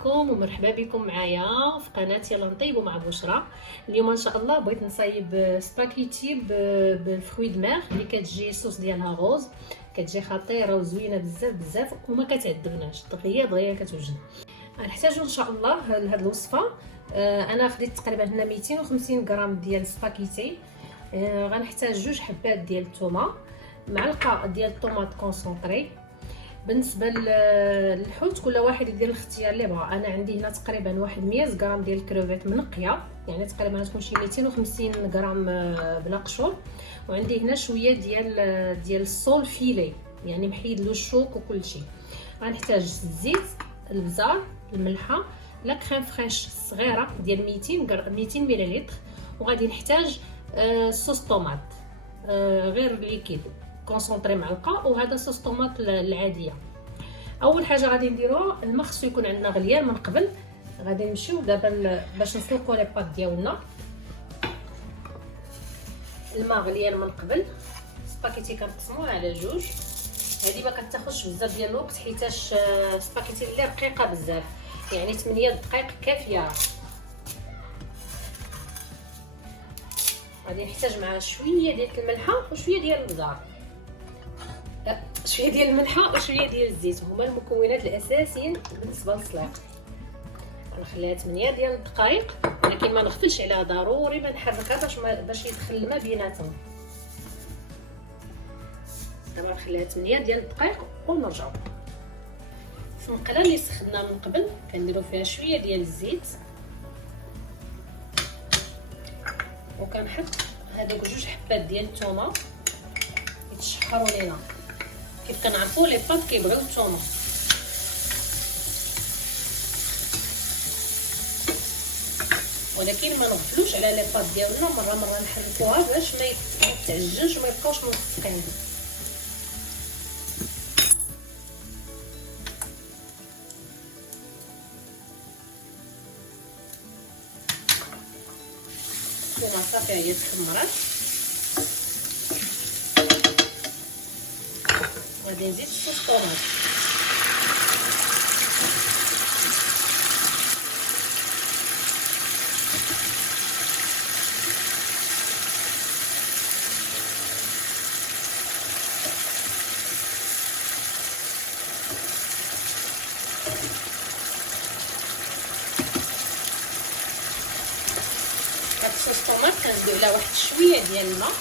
عليكم ومرحبا بكم معايا في قناه يلا نطيبوا مع بشرى. اليوم ان شاء الله بغيت نصايب سباكيتي بالفروي د مير اللي كتجي صوص ديالها غوز، كتجي خطيره وزوينه بزاف بزاف وما كتعذبناش دغيا كتوجد. غنحتاجو ان شاء الله لهاد الوصفه. انا خديت تقريبا هنا 250 غرام ديال سباكيتي. غنحتاج 2 حبات ديال الثومه، معلقه ديال الطوماط كونسونطري. بالنسبه للحوت كل واحد يدير الاختيار اللي بغا. انا عندي هنا تقريبا واحد 100 غرام ديال الكروفيت منقيه، يعني تقريبا غتكون شي 250 غرام بلا قشور. وعندي هنا شويه ديال الصول فيلي، يعني محيد له الشوك وكل شيء. غنحتاج الزيت، البزار، الملحه، لا كريم فريش صغيره ديال 200 ملل. وغادي نحتاج صوص طوماط غير ليكيد كونسونطري معلقه، وهذا صوص طوماط العاديه. اول حاجه غادي نديروها، الماء خصو يكون عندنا غليان من قبل. غادي نمشيو دابا باش نسلقوا لي بات ديالنا. الماء غليان من قبل. سباكيتي كنقسموها على جوج. هذه ما كتاخذش بزاف ديال الوقت حيتاش سباكيتي اللي رقيقه بزاف، يعني 8 دقائق كافيه. غادي نحتاج معها شويه ديال الملحه وشويه ديال البزار، شويه ديال الملحه وشويه ديال الزيت، هما المكونات الاساسيين بالنسبه للسليق. غنخليها 8 ديال الدقائق، ولكن ما نغفلش عليها، ضروري ما نحركها باش يدخل الماء بيناتهم. دابا نخليها 8 ديال الدقائق ونرجعوا. في المقله اللي سخناها من قبل كنديروا فيها شويه ديال الزيت، وكنحط هذوك 2 حبات ديال الثومه يتشحروا لينا. كيف كنعرفوا لي بات كيبغيو الثومه. ولكن ما نغفلوش على لي بات ديالنا، مره نحركوها باش ما يتعجنش وما يبقاوش ملصقين. الثومه صافي هي تحمرات. غادي نزيد صوص طوماط. هاد الصوص طوماط كنزيدو عليها واحد شويه ديال الماء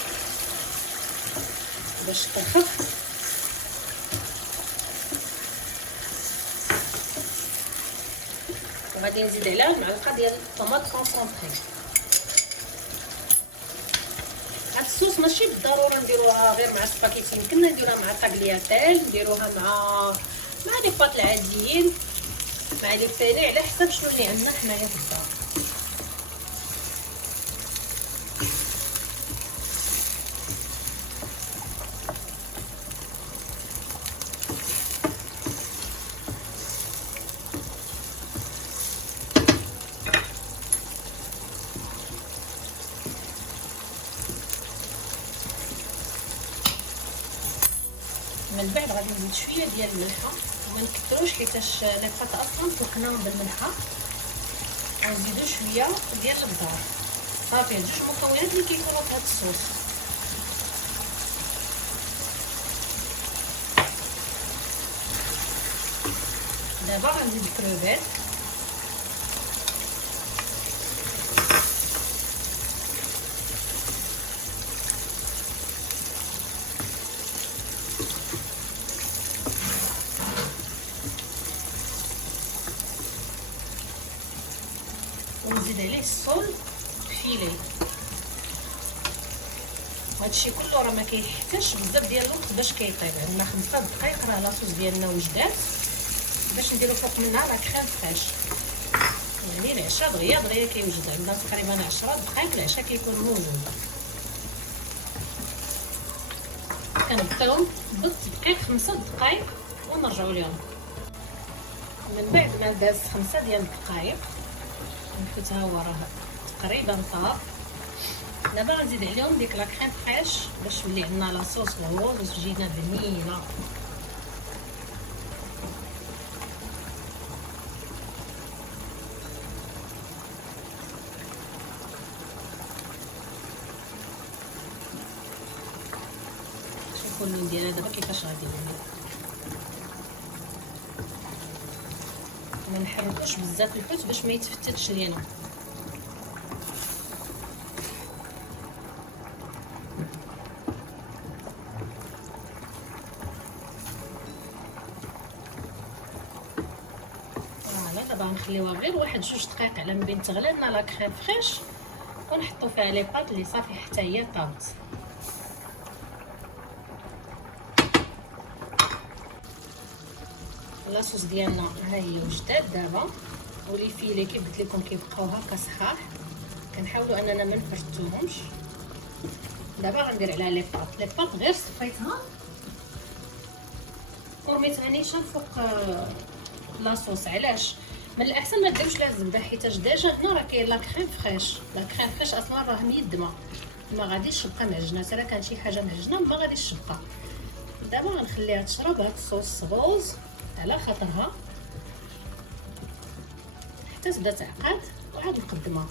باش تخف. وغادي نزيد عليها معلقه ديال الطوماط كونسونطري. هاد الصوص ماشي بالضروره نديروها غير مع السباكيتي، يمكن نديروها مع الطاغلياتيل، نديروها مع لي بات العاديين، مع لي بيري، على حسب شنو اللي عندنا حنايا في الدار. من بعد غادي نزيد شويه ديال الملحه، وما نكثروش حيتاش لي بات اصلا سلقناهم بالملحه. ونزيدو شويه ديال البزار. صافي هاد 2 مكونات اللي كيكونوا في هاد الصوص. دابا غنزيد الكروفيت. ونزيد عليه الصول فيلي. هادشي كله راه ما كيحتاجش بزاف ديال الوقت باش كيطيب. عندنا 5 دقائق راه لاصوص ديالنا وجدات، باش نديرو فوق منها لا كريم فريش. يعني العشاء دغيا كيوجد. عندنا تقريبا 10 دقائق العشاء كيكون موجود. كنبقاوهم بالتدقيق 5 دقائق ونرجعوا ليهم. من بعد ما داز 5 ديال الدقائق نشوف ها هو راه تقريبا طاب. دابا غنزيد عليهم ديك لا كريم فريش باش تولي عندنا لاصوص الغوز وتجينا بنينه. الفولين ديالها دابا كيفاش غادي يولي. ما نحركوش بزاف الحوت باش ما يتفتتش لينا. دابا نخليوها غير واحد 2 دقائق على ما بين تغلي لنا لا كريم فريش، ونحطو فيها لي باط اللي صافي حتى هي طابت. لاصوص ديالنا ها هي وجدات دابا، ولي فيلي كيف قلت لكم كيبقاو هكا صحاح، كنحاولوا اننا ما نفرتوهمش. دابا غندير عليها لي باط غير صفيتها ورميتها نيشان فوق لاصوص. علاش؟ من الاحسن ما ديروش لها الزبده، حيتاش ديجا هنا راه كاين لا كريم فريش. لا كريم فريش اصلا راه ميدمه، ما غاديش تبقى معجنه. حتى كان شي حاجه معجنه ما غاديش تبقى. دابا غنخليها تشرب هاد الصوص روز على خاطرها حتى تبدا تعقد، وعاد نقدمها.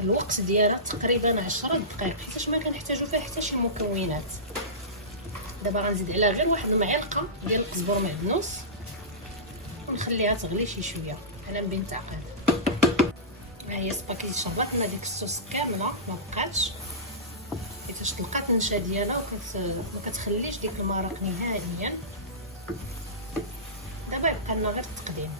الوقت ديالها تقريبا 10 دقائق، حيتاش ما كنحتاجو فيها حتى شي مكونات. دابا غنزيد عليها غير واحد المعلقه ديال القزبر معدنوس ونخليها تغلي شي شويه على ما بين تعقد. ها هي سباكيتي شربت ديك الصوص كامله، ما بقاتش حيتاش طلقات النشا ديالها وما كتخليش ديك المرق نهائيا. دابا يبقى لنا غير التقديم.